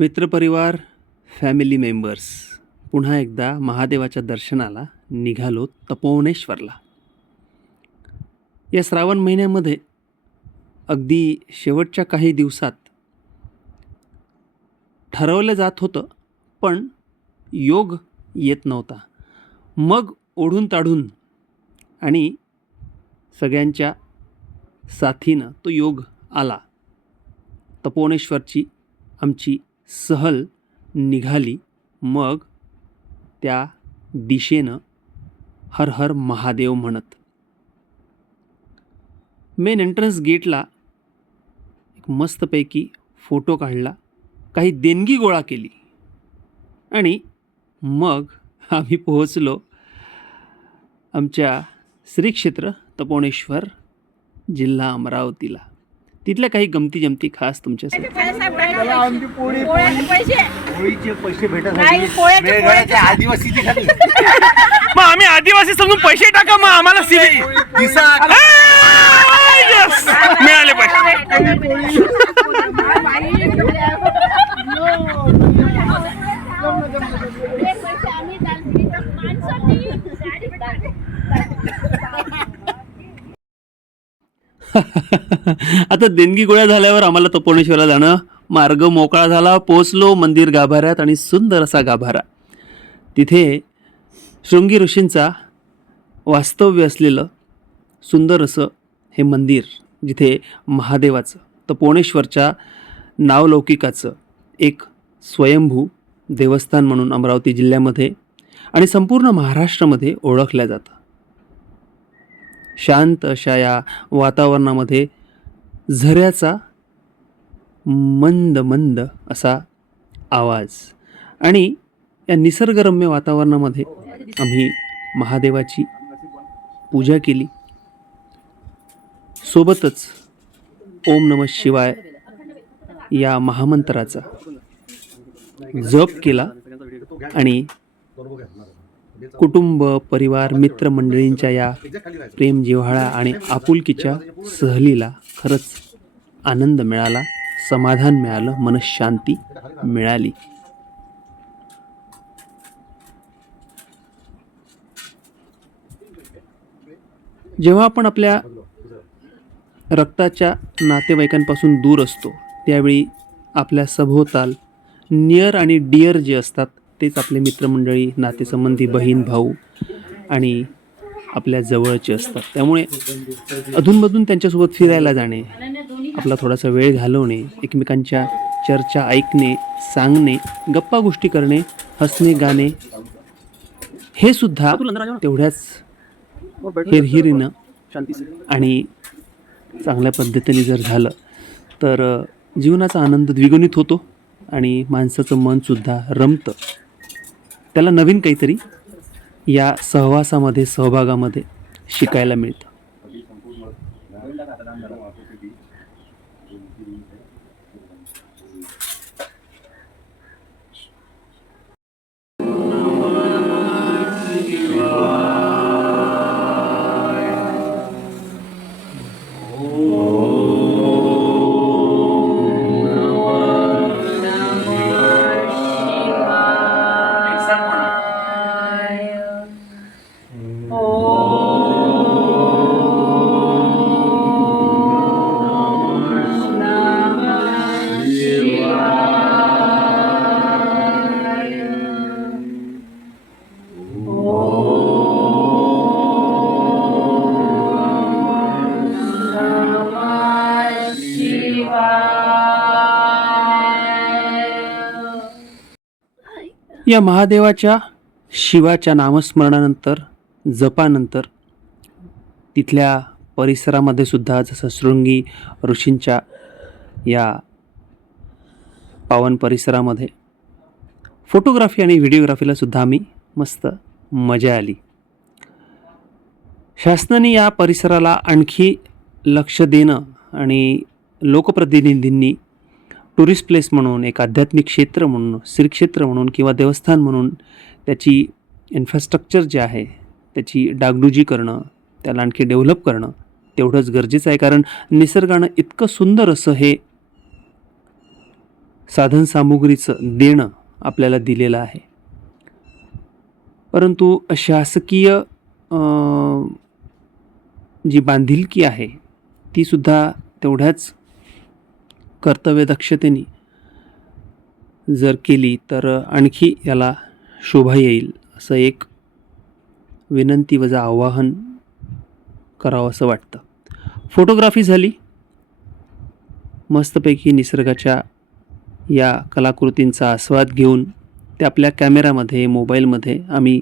मित्रपरिवार family members पुन्हा एकदा महादेवाच्या दर्शनाला निघालो तपोवनेश्वरला. या श्रावण महिन्यामध्ये अगदी शेवटच्या काही दिवसात ठरवलं जात होतं पण योग येत नव्हता. मग ओढून ताढून आणि सगळ्यांच्या साथीनं तो योग आला. तपोवनेश्वरची आमची सहल निघाली. मग त्या दिशेनं हर हर महादेव म्हणत. मेन एंट्रन्स गेटला एक मस्तपैकी फोटो काढला. काही देणगी गोळा केली. आणि मग आम्ही पोहोचलो आमच्या श्रीक्षेत्र तपोणेश्वर जिल्हा अमरावतीला. तिथल्या काही गमती जमती खास तुमच्यासाठी? त्याला आमची पोळी पोळ्याचे पैसे. पोळीचे पैसे भेटत नाही, पोळ्याचे- मेळघाटाचे आदिवासी ते खाली मग आम्ही आदिवासी समजून पैसे टाका मग आम्हाला सिव्हिल दिसा मिळाले पैसे. आता देणगी गोळ्या झाल्यावर आम्हाला तपोणेश्वरला जाणं मार्ग मोकळा झाला पोचलो मंदिर गाभाऱ्यात आणि सुंदर असा गाभारा. तिथे शृंगी ऋषींचा वास्तव्य असलेलं सुंदर असं हे मंदिर जिथे महादेवाचं तपोणेश्वरच्या नावलौकिकाचं एक स्वयंभू देवस्थान म्हणून अमरावती जिल्ह्यामध्ये आणि संपूर्ण महाराष्ट्रामध्ये ओळखलं जातं. शांत अशा या वातावरणामध्ये झऱ्याचा मंद मंद असा आवाज. आणि या निसर्गरम्य वातावरणामध्ये आम्ही महादेवाची पूजा केली. सोबतच ओम नम शिवाय या महामंत्राचा जप केला आणि कुटुंब परिवार मित्रमंडळींच्या या प्रेम जिव्हाळा आणि आपुलकीच्या सहलीला खरंच आनंद मिळाला समाधान मिळालं मनशांती मिळाली. जेव्हा आपण आपल्या रक्ताच्या नातेवाईकांपासून दूर असतो त्यावेळी आपल्या सभोवताल नियर आणि डिअर जे असतात तेच आपले मित्रमंडळी नातेसंबंधी बहीण भाऊ आणि आपल्या जवळचे असतात. त्यामुळे अधूनमधून त्यांच्यासोबत फिरायला जाणे आपला थोडासा वेळ घालवणे एकमेकांच्या चर्चा ऐकणे सांगणे गप्पा गोष्टी करणे हसणे गाणे हे सुद्धा तेवढ्याच हिरहिरीनं आणि चांगल्या पद्धतीने जर झालं तर जीवनाचा आनंद द्विगुणित होतो आणि माणसाचं मनसुद्धा रमतं. त्याला नवीन काहीतरी या सहवासामध्ये सहभागामध्ये शिकायला मिळतं. या महादेवाच्या शिवाच्या नामस्मरणानंतर जपानंतर तिथल्या परिसरामध्ये सुद्धा जसं शृंगी ऋषींच्या या पावन परिसरामध्ये फोटोग्राफी आणि व्हिडिओग्राफीला सुद्धा आम्ही मस्त मजा आली. शासनाने या परिसराला आणखी लक्ष देणं आणि लोकप्रतिनिधींनी टुरिस्ट प्लेस म्हणून एक आध्यात्मिक क्षेत्र म्हणून श्रीक्षेत्र म्हणून किंवा देवस्थान म्हणून त्याची इन्फ्रास्ट्रक्चर जे आहे त्याची डागडुजी करणं त्याला आणखी डेव्हलप करणं तेवढंच गरजेचं आहे. कारण निसर्गानं इतकं सुंदर असं हे साधनसामुग्रीचं देणं आपल्याला दिलेलं आहे. परंतु शासकीय जी बांधिलकी आहे तीसुद्धा तेवढ्याच कर्तव्यदक्षतेने जर केली तर आणखी याला शोभा येईल असं एक विनंती वजा आवाहन करावं असं वाटतं. फोटोग्राफी झाली. मस्तपैकी निसर्गाच्या या कलाकृतींचा आस्वाद घेऊन ते आपल्या कॅमेरामध्ये मोबाईलमध्ये आम्ही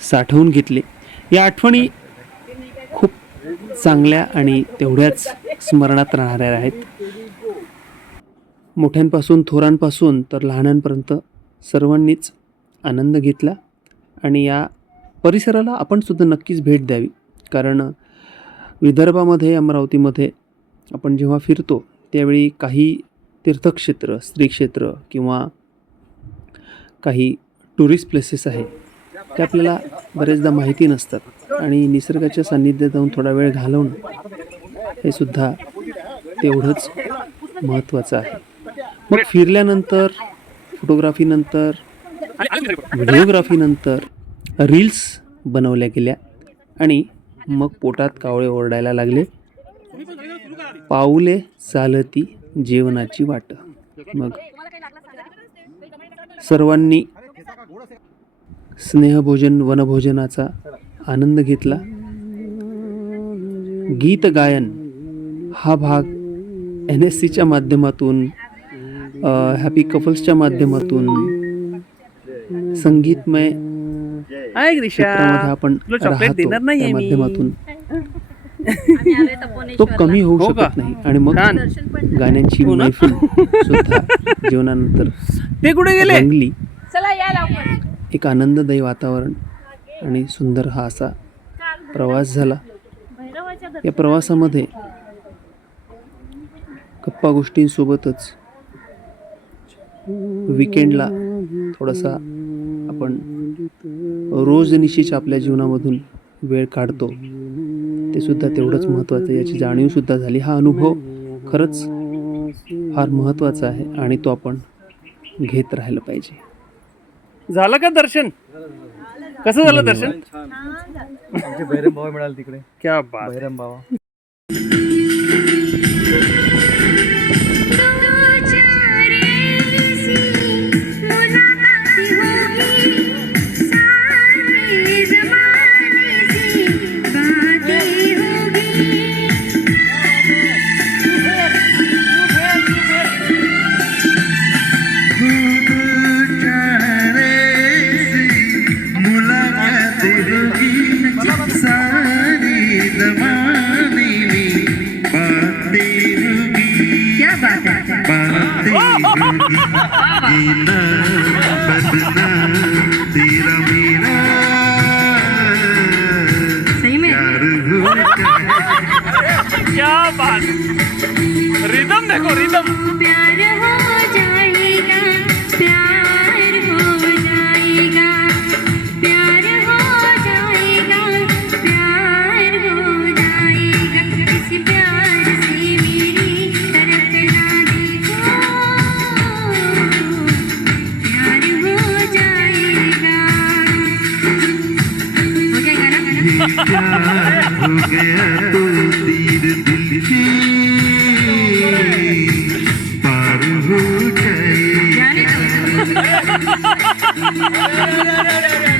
साठवून घेतले. या आठवणी खूप चांगल्या आणि तेवढ्याच स्मरणात राहणाऱ्या आहेत. मोठ्यांपासून थोरांपासून तर लहानांपर्यंत सर्वांनीच आनंद घेतला आणि या परिसराला आपण सुद्धा नक्कीच भेट द्यावी. कारण विदर्भामध्ये अमरावतीमध्ये आपण जेव्हा फिरतो त्यावेळी काही तीर्थक्षेत्र स्त्रीक्षेत्र किंवा काही टुरिस्ट प्लेसेस आहे ते आपल्याला बरेचदा माहिती नसतात आणि निसर्गाच्या सान्निध्यात जाऊन थोडा वेळ घालवणं हे सुद्धा तेवढंच महत्त्वाचं आहे. मग फिरल्यानंतर फोटोग्राफीनंतर व्हिडिओग्राफीनंतर रील्स बनवल्या गेल्या आणि मग पोटात कावळे ओरडायला लागले. पाऊले चालती जेवणाची वाट. मग सर्वांनी स्नेहभोजन वनभोजनाचा आनंद घेतला. गीत गायन हा भाग एन एस सीच्या माध्यमातून हॅपी कपल्सच्या माध्यमातून संगीतमय आपण राहतो त्या माध्यमातून. तो कमी होऊ हो? शकत नाही. आणि मग. गाण्यांची हो? मैफिल सुद्धा जीवनानंतर ते कुठे गेले? रंगली. चला या लवकर. एक आनंददायी वातावरण आणि सुंदर हा असा प्रवास झाला. या प्रवासामध्ये गप्पा गोष्टींसोबतच विकेंडला थोडासा आपण रोजनिशीच्या आपल्या जीवनामधून वेळ काढतो. ते सुद्धा तेवढंच महत्त्वाचं आहे. याची जाणीवसुद्धा झाली. हा अनुभव खरंच फार महत्त्वाचा आहे आणि तो आपण घेत राहिलं पाहिजे. झालं का दर्शन? कसं झालं दर्शन? आमचे भैरम भावा मिळाले तिकडे. क्या बात बात रिदम देखो रिदम प्यार हो जाएगा प्यार हो जाएगा प्यार हो जाएगा प्यार हो जाएगा इस प्यार से मेरी तरफ ना देखो प्यार हो जाएगा हो जाएगा ना प्यार हो गया तो तीर दिल no, no, no, no, no.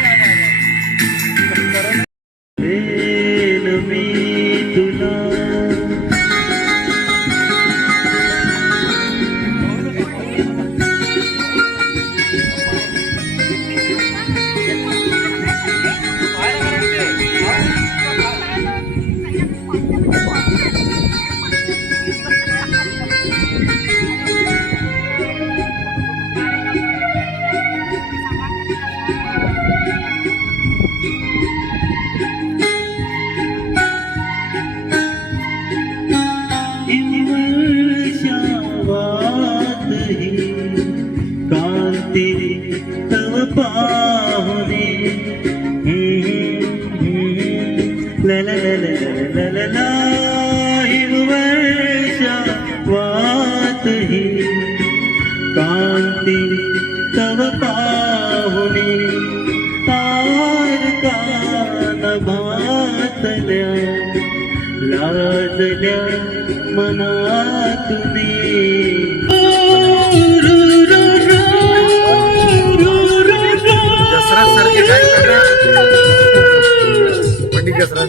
Dussehra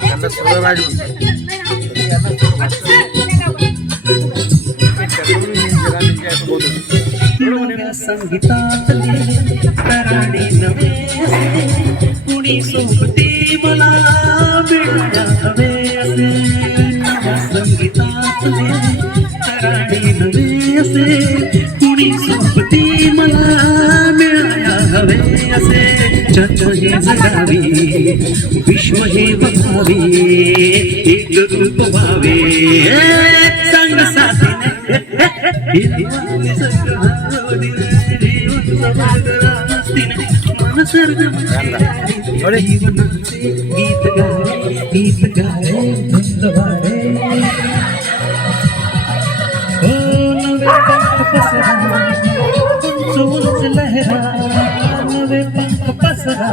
त्यांना सूर्यराज नव्या संगीतातले नवे असे कुणी सोबती मला मिळाल्या हवे असे नव्या संगीतातले तराणे नवे असे कुणी सोबती मला मिळाल्या हवे असे जग हे जगावे विश्व हे बघावे एक रूप व्हावे सांग साथीने गीत गाय गीत गाय धुंद वारे ओ नवे पंख पसरा उंच उंच लहरा नवे पंख पसरा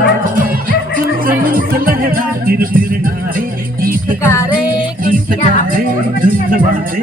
उंच उंच लहरा फिर फिरणारे गीत गारे गीत गारे धुंद वारे